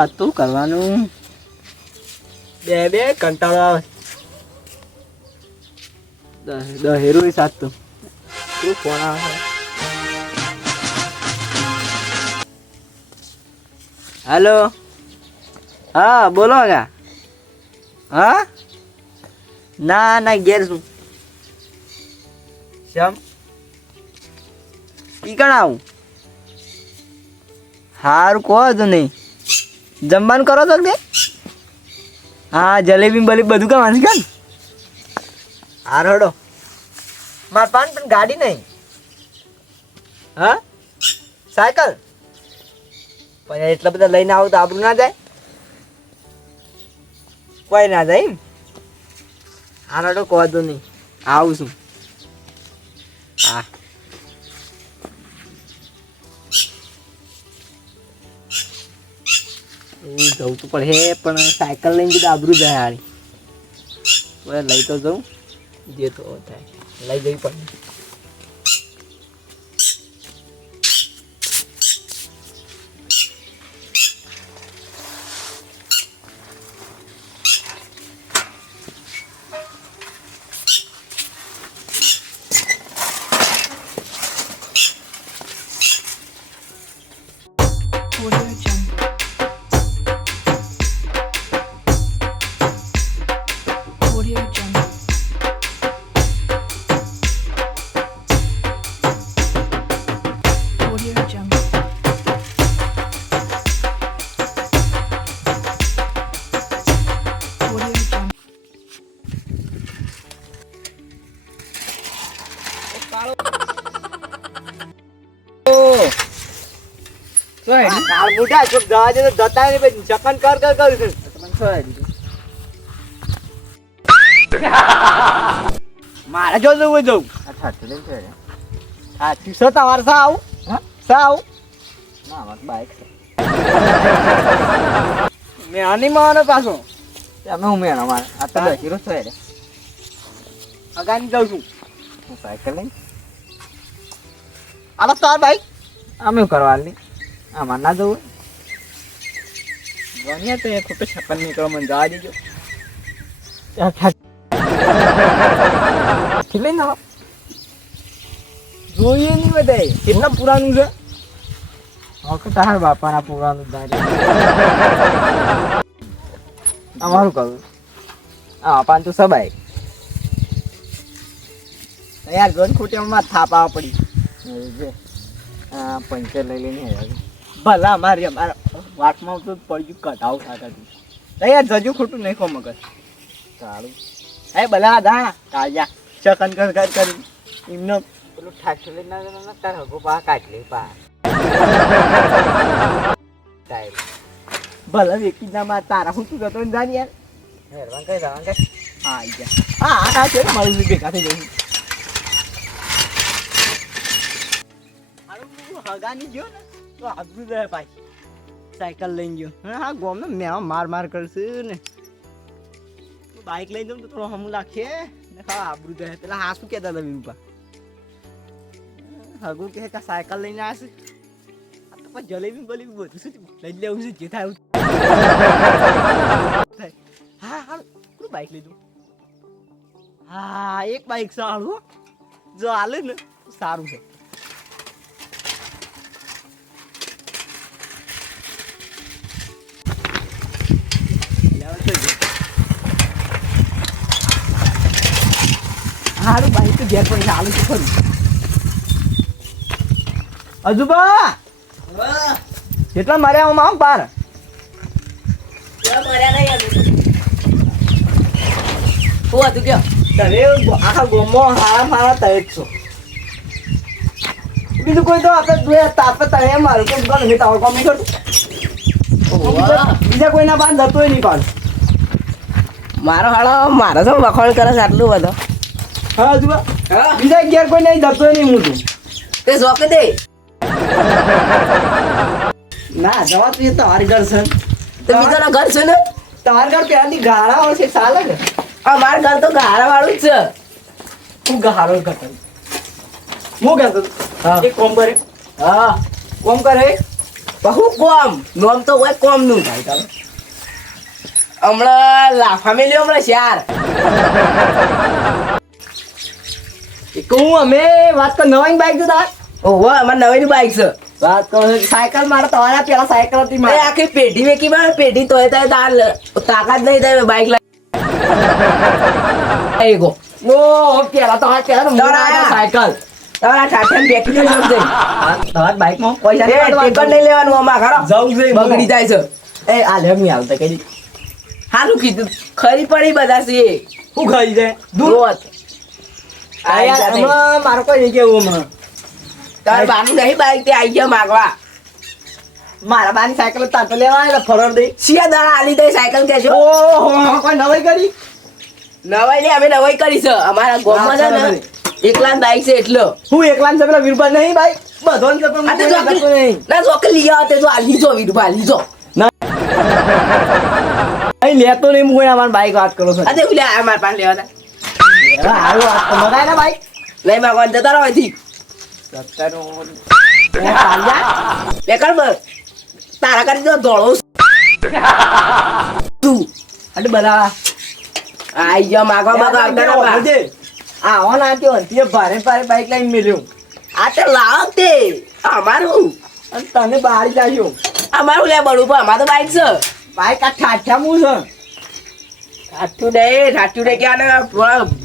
આજ તો કરવાનું. બે બે કંટાળો આવે. દહેરું એ સાત તો. શું ફોન આવે હેલો? હા બોલો કા હા? ના ના ઘેર છું. શ્યામ? ઈ કણ આવું? હારું કહો તો નહીં. જમવાનું કરો છો તે હા, જલેબી બલેબી બધું કામ છે કે હાર રડો માર પાન પણ ગાડી નહીં. હા? સાયકલ? પણ એટલા બધા લઈને આવું તો આપણું ના જાય. કોઈ ના જાય એમ. હાર હડો કહો નહીં. આવું છું. જવું તો પડે. પણ સાયકલ લઈને તો આબરું જાય હારી. લઈ તો જઉં. જે તો થાય. લઈ જવી પડે. મારે જો જવું જવું લઈને છે હા તમારે સા આવું? હા? સા આવું? ના અમારે બાઈક છે. મેં આની માવાનો પાછો. અમે ઉમેર અમારે આ તો હા. દસ હીરો છે અગાની જાઉં છું. હું સાયકલ લઈને? આ તો તાર બાઈક અમે કરવાની. અમારે ના જવું ગણ્યા તો એ ખોટો છપ્પન નીકળો મને જવા દેજો. કેટલી ના જોઈએ નહીં બધાય કેટલા પુરાનું છે? હવે તાર બાપાના પુરાનું અમારું કહું? હા પાંચ તો સબાઈ. યાર ગન થાપ આવવા પડી. હા પંચર લઈ લઈને ભલા મારી અમારા વાટમાં તો પડ્યું કઢાવ ખાતા તું યાર જજુ ખોટું નહીં ખો મગજ. સારું. હે ભલા દા કાજા ચકન કર કર કરી. એમનો પેલું ઠાકર લઈ ના તાર હગો પા કાઢ લે પા ભલા વેકી ના માં તારા હું તું જતો ને જાની યાર? હેરવાન કઈ જવાન કઈ હા આઈ જા. હા આ કા છે મારું ભેગા થઈ જવું હગાની ગયો ને? તો આગળ જાય પાછી સાયકલ લઈને ગયો. હા ગોમ ને, મેં માર માર કરશે ને. બાઇક લઈને જાઉં તો થોડો હમું લાખીએ ને હા આબરું જાય. પેલા હા, શું કહેતા હતા વિરુપા? હગુ કે કે સાયકલ લઈને આવશે આ તો પણ જલેબી બલેબી બધું શું લઈ લેવું છે, જે થાય હા હા કોનું બાઇક લીધું? હા, એક બાઇક સારું. જો હાલે ને સારું છે. હારું બાઈક તો ઘેર પડી હાલું છું ખરું અજુબા! કેટલા માર્યા આમ આમ પાર? તમે આખા ગોમો હારા મારા જ છો. બીજું કોઈ તો આપણે જોઈએ તો તળે મારું કેમ કોણ નહીં તાવડ કોમ કરતું. બીજા કોઈના બાદ જતોય નહીં પાડ. મારો હાળો મારો શું વખોળ કરે છે આટલું બધો. હા અજુબા બીજા ઘેર કોઈ નહીં જતોય નહીં હું તું. તે જોકે દે. ના જવા તો એ તમારી ઘર છે. તો બીજાના ઘર છે ને? તમારા ઘર પહેલાથી ગાળા છે ચાલે ને અમારા ઘર તો ગારા વાળું જ છે. હું ગાળો કરતો હું કહેતો હા. એક કોમ કરે. હા. કોમ કરે? બહુ કોમ. નોમ તો હોય કોમનું થાય ચાલો. હમણાં લાફા મેલ્યો હમણાં ચાર કહું અમે વાત કર નવાની બાઈક તો તાર ઓહો અમારે નવી બાઈક છે. વાત કરો સાયકલ મારે તમારા પેલા સાયકલ હતી મારે. આખી પેઢી વેકી મારે પેઢી તોય તોય તાર તાકાત નહીં થાય બાઈક ગો. ઓ પેલા પેલા. સાયકલ. તમારા બેકી છે પૈસા નહીં લેવાનું ખરો? જવું છે બગડી જાય છે. એ આ લે નહીં આવતા કઈ હાલું કીધું. ખરી પડી બધા છે શું દૂધ યાર હમણાં મારે કોઈ નહીં કેવું તાર બાનું નહીં બાઈક તે આઈ ગયા માગવા? મારા બાની સાયકલ તાર લેવા આવ્યા ફરર દઈ. શિયા દાડા આલી દઈ સાયકલ કેજો ઓહો કોઈ નવાઈ કરી? નવાઈ ને અમે નવાઈ કરી છે. અમારા ગામમાં છે ને એકલાન બાઈક છે એટલો. હું એકલાન ને પેલા નહીં ભાઈ બધો ને તે નહીં. ના જોકલી લઈ આવો તે જો આ લીધો વીરભા લીધો. અહીં લેતો નહીં હું કોઈ અમારી બાઈક વાત કરો છો. આ તે ઉલે આ પાસે લેવા હારું વાત મગાય ને બાઈક લઈ માગવા જતા રહો અહીંથી બેકાર બર તારા કરી દો ધોળો તું. એટલે બધા આઈ ગયા માગવા માગવા આવતા ના બા. આવો ના ત્યો અંતિએ ભારે ભારે બાઈક લઈને મેલ્યું. આ તે લાવ તે. અમારું. અને તને બારી જાયો અમારું લે બળું પણ અમાર તો બાઈક છે. બાઈક આ ઠાઠા મું છે. ઠાઠું દે ક્યાં ને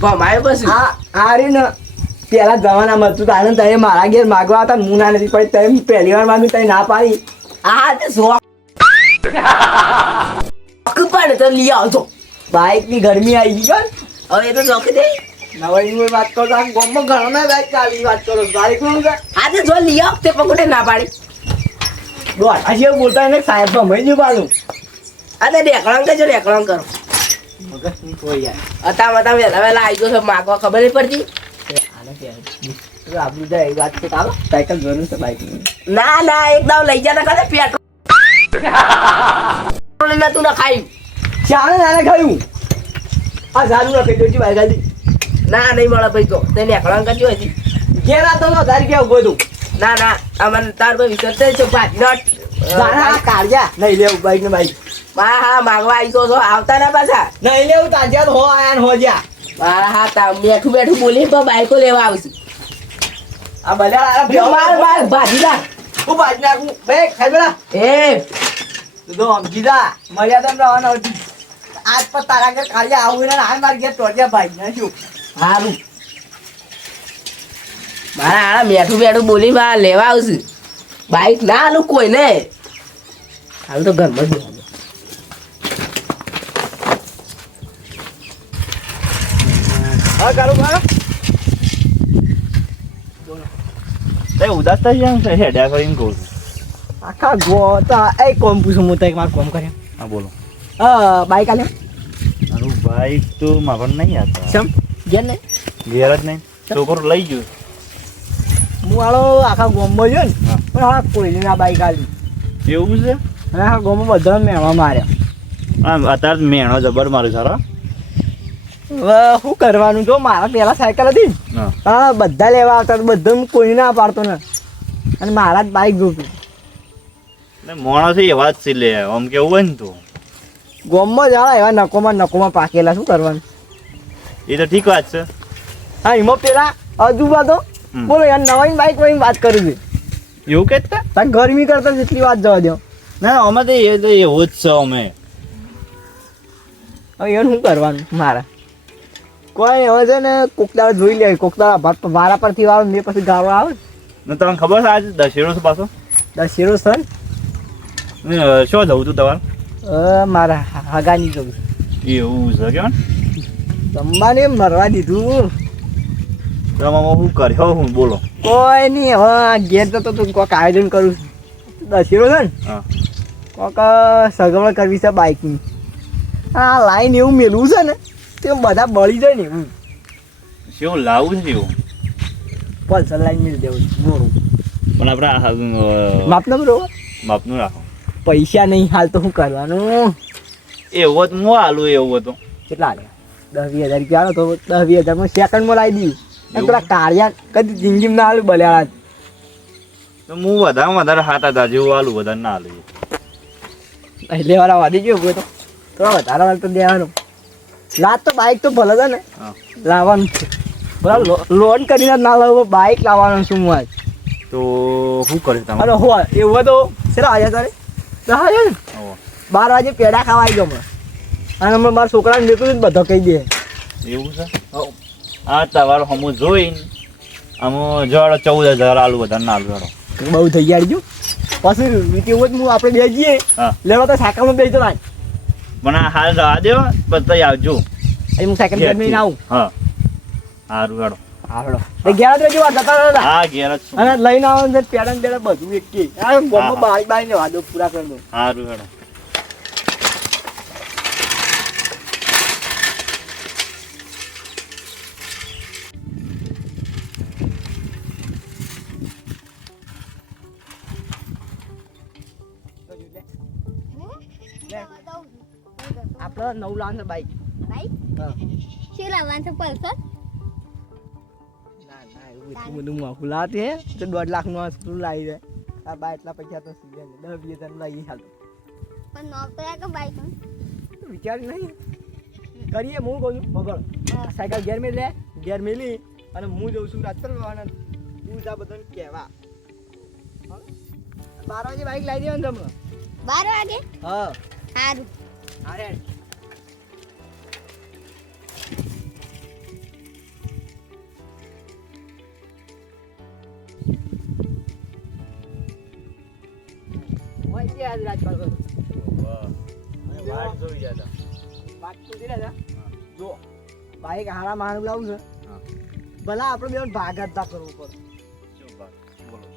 ભમાયો બસ હા આ ને પેલા જમાનામાં હતું તારે તમે મારા ઘેર માગવા હતા હું ના નથી પડી તમે પહેલી વાર માગ્યું તને ના પાડી. આ તે શોખ. પણ તો લઈ આવજો. બાઈકની ગરમી આવી ગઈ હવે એ તો શોખ દે નવાઈ વાત કરો આમ ગામમાં ઘણા ના ચાલી વાત કરો બાઈકનું તે જો લઈ આવ તે પકડે ના પાડી. આજે બોલતા એને સાહેબ ભમાઈ ગયું પાડું. અરે તે ડેકળાં કરજો ડેકળાં કરો. મગજ કોઈ યાર અતા મતા વહેલા વહેલા આવી ગયો છે માગવા ખબર નહીં પડતી? એ આને કહેવાય. જાય એ વાત છે ચાલો સાયકલ જરૂર છે બાઈક ના ના એકદમ લઈ જા ને કરે પેટ્રોલ નતું ના ખાયું ચાલે નાને ખાયું? આ ઝાડુ રાખી દેજો બાઈક આલી ના નહીં મળે ભાઈ તો. તે ડેકળાં કરજો હતી. ઘેરા તો તારી કેવું બધું ના ના અમને તાર પર વિશ્વાસ છે ભાજી જાણે કાઢ્યા નહીં લેવું બાઈક ને બાઈક મારા હા માંગવા આવી તો છો આવતા ના પાછા. નહીં લેવું તાજ્યા હો આયા હો જ્યા. મારા હા તા બેઠું બેઠું બોલી પણ બાઈકો લેવા આવશું. આ બધા આ માર માર ભાજી ના હું ભાજી નાખું? બે ખાઈ બેડા એ. તું સમજી જા મર્યાદા રહેવાના હતી આજ પર તારા ઘર ખાલી આવું ને આ મારી ઘેર ટોટિયા ભાઈ ને શું? સારું મારા હારા બેઠું બેઠું બોલી બા લેવા આવશે. બાઈક ના આલું કોઈને. હાલ તો ઘરમાં જ બેહવાનું. હા કારું મારો તે ઉદાસ થઈ જાય છે હેડ્યા કરીને કહું છું આખા ગોતા એ કોમ પૂછું હું તો એક વાર કોમ કર્યા. હા બોલો. બાઈક આલે? મારું બાઈક તો માગણ નહીં હતા સમ ઘેર ને ઘેર જ નહીં. છોકરો લઈ ગયો. હું વાળો આખા ગોમમાં ગયો ને હા. પણ હા કોઈ આ બાઈક આલી. એવું છે? આખા ગોમમાં બધા મેળવા માર્યા. હા અત્યારે મેણો જબર મારું સારો શું કરવાનું? જો મારા પેલા સાયકલ હતી હા. બધા લેવા આવતા બધા હું કોઈ ના પાડતો ને. અને મારા જ બાઈક જોતું મોણસ એવા જ છે લે આમ કેવું હોય ને તો? ગોમમાં જાળા એવા નકોમાં નકોમાં પાકેલા શું કરવાનું? એ તો ઠીક વાત છે. હા એમાં પેલા અજુબા તો બોલો યાર નવાઈ બાઈક વળી વાત કરું છું. એવું કે તાર ગરમી કરતા જેટલી વાત જવા દો ના અમે તો એ તો એવું જ છે અમે. હવે એને શું કરવાનું મારા? કોઈ હવે છે ને કોકદાળ જોઈ લે કોકદાળ ભાત મારા પરથી વાળો મેં પછી ગાળો આવે. ને તમને ખબર છે આજ દશેરો છે પાછો? દશેરો સર શું જવું તું તમારે? મારા હગાની જવું એવું છે કેમ જમવાને મરવા દીધું. તો આમાં હું કર્યો? હું બોલો. કોઈ નહીં હવે ઘેર જતો તો કોક આયોજન કરું છું. દશેરો છે ને? હા. કોઈક સગવડ કરવી છે બાઇકની આ લાઈન એવું મેળવું છે ને તે બધા બળી જાય ને હું શું લાવું છે એવું? પલ્સર લાઈન મિલ દેવું મોરું. પણ આપણે આ, બરો માપનો માપનું રાખો. પૈસા નહીં હાલ તો શું કરવાનું? એવો તો હું હાલું એવો તો. કેટલા આવ્યા દસ વીસ હજાર રૂપિયા તો દસ વીસ હજારમાં સેકન્ડમાં લાવી દીધું એમ પેલા કાર્યા કદી જિંદગીમાં ના આલું બલ્યા તો હું વધારે વધારે હાથ હતા જેવું હાલું વધારે ના હાલું એટલે વાળા વાદી ગયો તો. થોડા વધારે વાર તો દેવાનું. લાત તો બાઈક તો ભલે છે ને. લાવવાનું છે. બરાબર લોન કરીને ના લાવું બાઇક લાવવાનું શું હું આજ તો શું કરે તમારે? અરે હો એવું તો કેટલા આજે તારે? વાગ્યા ને? બાર વાગે પેડા ખાવા આવી ગયો હમણાં. અને હમણાં મારા છોકરાને નીકળ્યું ને બધો કહી દે. એવું છે? હા. તમારો હમું જોઈને અમુ જોડો ચૌદ હજાર આલુ વધારે ના આલુ બહુ થઈ ગયા પછી એવું જ હું આપણે બે જઈએ. લેવા તો સાયકલમાં બેસી મને હાલ જવા દો પછી આવજો. એમ હું સાયકલ બેસી આવું. હા. સારું હેડો હાડો એ ગયા તો જેવા જતા હતા હા ઘેર જ અને લઈને આવો પેડા પેડા બધું એક કે. આ ગોમમાં બાઈ બારી ને વાદો પૂરા કરી દો સારું હેડો આપણે નવ લાખ છે બાઈક હા. શું લાવવાનું છે પલ્સર ના ના એવું એટલું બધું મોંઘું લાવતી હે. તો દોઢ લાખનું શું લાવી દે. આ બા એટલા પૈસા તો સીધા ને દસ વીસ હજાર લઈ હાલ. પણ નોક તો કે બાઈક વિચાર નહીં. કરીએ હું કહું છું આ સાયકલ ઘેર મેં લે ઘેર મેલી અને હું જઉં છું રાત કરવાના તું જા બધાને કહેવા. હા? બાર વાગે બાઈક લાવી દેવાનું તમને. બાર વાગે? હા. સારું અરે હોય છે આજ રાજપાલ તો. જો બાઈક હારા માણસ લાવું છે ભલા આપણે બે ભાગ જ કરવું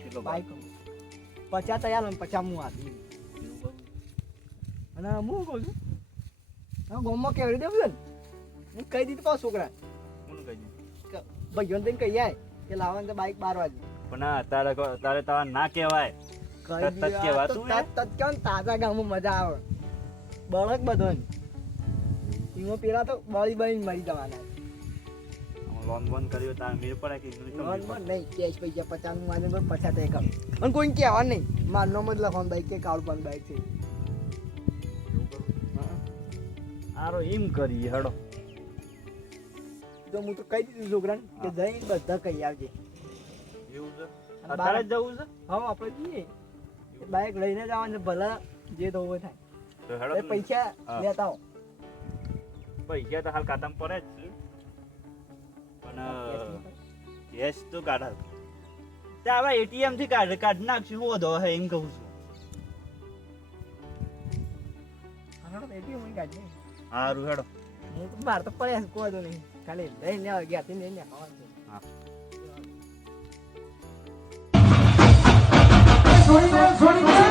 પડે બાઈક પચાસ તૈયાર ને પચાસ હું આપી અને હું કહું છું હા ગામમાં કેવડી દેવું હું કહી દીધું પાછું છોકરા કોણ કહી દીધું? ભાઈઓને તઈને કહી કે લાવવાનું તો બાઈક બાર વાગે પણ તારે તારે તારા ના કહેવાય તાજા ગામમાં મજા આવે? બળક બધો એમાં પેલા તો બળી બળી મરી જવાના. લોન બોન કર્યો તારે મેળ પડે લોન બોન નહીં કેશ પૈસા પચાસનું વાગે પચાસ તે અને કોઈ કહેવા નહીં મારનો જ લખવાનું બાઈક કે કાળું પણ બાઈક છે. આરો એમ કરી હડો. તો હું તો કહી દીધું છોકરાને કે જઈને બધા કહી આવજે. એવું છે? બાર- જવું છે? હા આપણે જઈએ. બાઈક લઈને જવાનું આવવાનું ભલે જે તો હોય થાય. પૈસા. લેતા પૈસા તો હાલ ખાતામાં પડે જ છે. પણ કેશ તો કાઢા. તે આવા એટીએમથી કાઢ કાઢ નાખશું હું વધો હે એમ કહું છું. હું સારું હેડો. હું તો બહાર તો પડ્યા કોઈ તો નહીં. ખાલી લઈને આવો ગયા થી લઈને આવવાનું છે. હા. છોડી દે છોડી દે